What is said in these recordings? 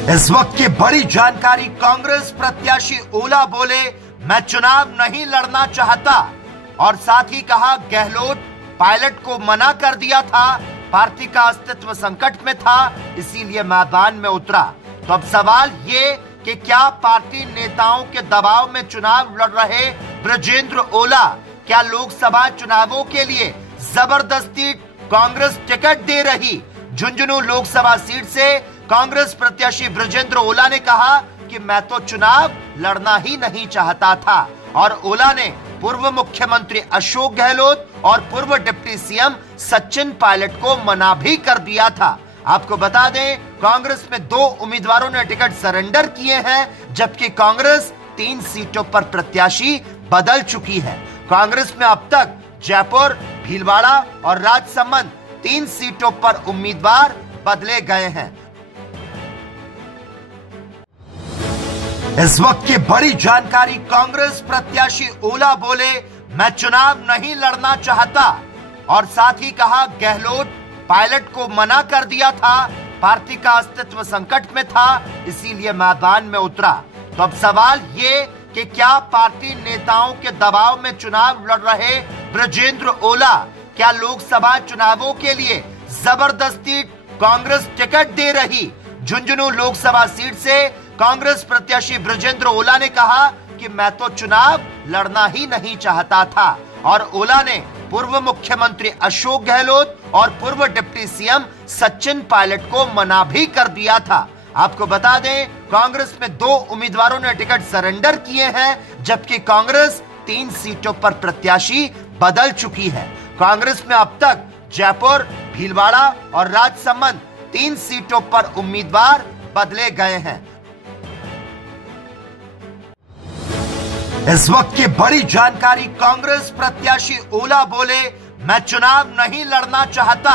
इस वक्त की बड़ी जानकारी। कांग्रेस प्रत्याशी ओला बोले, मैं चुनाव नहीं लड़ना चाहता और साथ ही कहा गहलोत पायलट को मना कर दिया था, पार्टी का अस्तित्व संकट में था, इसीलिए मैदान में उतरा। तो अब सवाल ये कि क्या पार्टी नेताओं के दबाव में चुनाव लड़ रहे ब्रजेंद्र ओला क्या लोकसभा चुनावों के लिए जबरदस्ती कांग्रेस टिकट दे रही? झुंझुनू लोकसभा सीट से कांग्रेस प्रत्याशी ब्रजेंद्र ओला ने कहा कि मैं तो चुनाव लड़ना ही नहीं चाहता था और ओला ने पूर्व मुख्यमंत्री अशोक गहलोत और पूर्व डिप्टी सीएम सचिन पायलट को मना भी कर दिया था। आपको बता दें, कांग्रेस में 2 उम्मीदवारों ने टिकट सरेंडर किए हैं, जबकि कांग्रेस 3 सीटों पर प्रत्याशी बदल चुकी है। कांग्रेस में अब तक जयपुर, भीलवाड़ा और राजसमंद 3 सीटों पर उम्मीदवार बदले गए हैं। इस वक्त की बड़ी जानकारी। कांग्रेस प्रत्याशी ओला बोले, मैं चुनाव नहीं लड़ना चाहता और साथ ही कहा गहलोत पायलट को मना कर दिया था, पार्टी का अस्तित्व संकट में था, इसीलिए मैदान में उतरा। तो अब सवाल ये कि क्या पार्टी नेताओं के दबाव में चुनाव लड़ रहे ब्रजेंद्र ओला क्या लोकसभा चुनावों के लिए जबरदस्ती कांग्रेस टिकट दे रही? झुंझुनू लोकसभा सीट से कांग्रेस प्रत्याशी ब्रजेंद्र ओला ने कहा कि मैं तो चुनाव लड़ना ही नहीं चाहता था और ओला ने पूर्व मुख्यमंत्री अशोक गहलोत और पूर्व डिप्टी सीएम सचिन पायलट को मना भी कर दिया था। आपको बता दें, कांग्रेस में 2 उम्मीदवारों ने टिकट सरेंडर किए हैं, जबकि कांग्रेस 3 सीटों पर प्रत्याशी बदल चुकी है। कांग्रेस में अब तक जयपुर, भीलवाड़ा और राजसमंद 3 सीटों पर उम्मीदवार बदले गए हैं। इस वक्त की बड़ी जानकारी। कांग्रेस प्रत्याशी ओला बोले, मैं चुनाव नहीं लड़ना चाहता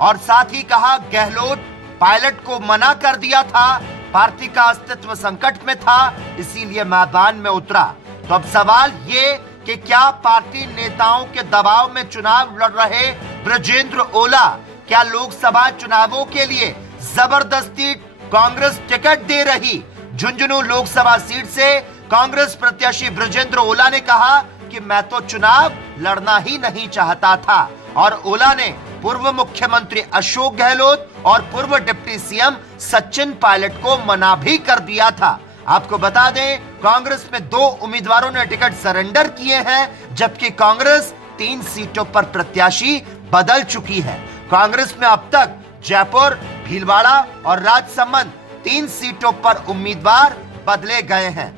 और साथ ही कहा गहलोत पायलट को मना कर दिया था, पार्टी का अस्तित्व संकट में था, इसीलिए मैदान में उतरा। तो अब सवाल ये कि क्या पार्टी नेताओं के दबाव में चुनाव लड़ रहे ब्रजेंद्र ओला क्या लोकसभा चुनावों के लिए जबरदस्ती कांग्रेस टिकट दे रही? झुंझुनू लोकसभा सीट से कांग्रेस प्रत्याशी ब्रजेंद्र ओला ने कहा कि मैं तो चुनाव लड़ना ही नहीं चाहता था और ओला ने पूर्व मुख्यमंत्री अशोक गहलोत और पूर्व डिप्टी सीएम सचिन पायलट को मना भी कर दिया था। आपको बता दें, कांग्रेस में 2 उम्मीदवारों ने टिकट सरेंडर किए हैं, जबकि कांग्रेस 3 सीटों पर प्रत्याशी बदल चुकी है। कांग्रेस में अब तक जयपुर, भीलवाड़ा और राजसमंद 3 सीटों पर उम्मीदवार बदले गए हैं।